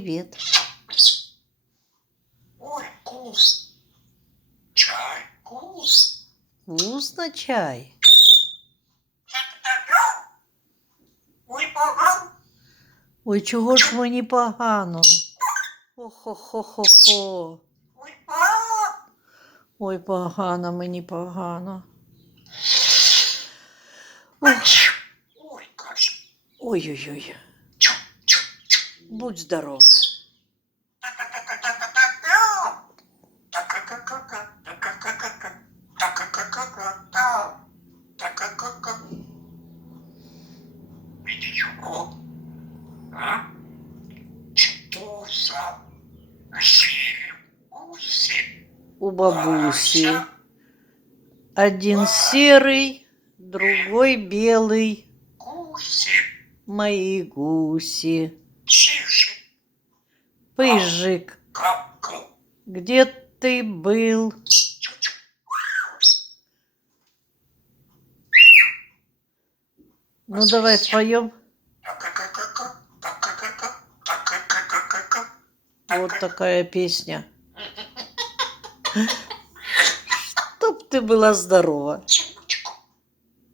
привет. Ой, вкус. Чай, вкус. Вкусно чай. Ой, погано. Ой, чого ж мені погано? Хо-хо-хо-хо-хо. Ой, погано. Ой, погано, мені погано. Ох. Ой, кашель. Ой-ой-ой. Будь здорова. Ничего. А? Что за гуси? У бабуси. Один серый, другой белый. Гуси. Мои гуси. Чижи. Пыжик, Кап-кап. где ты был? Ну, давай споем. Вот такая песня. Чтоб ты была здорова.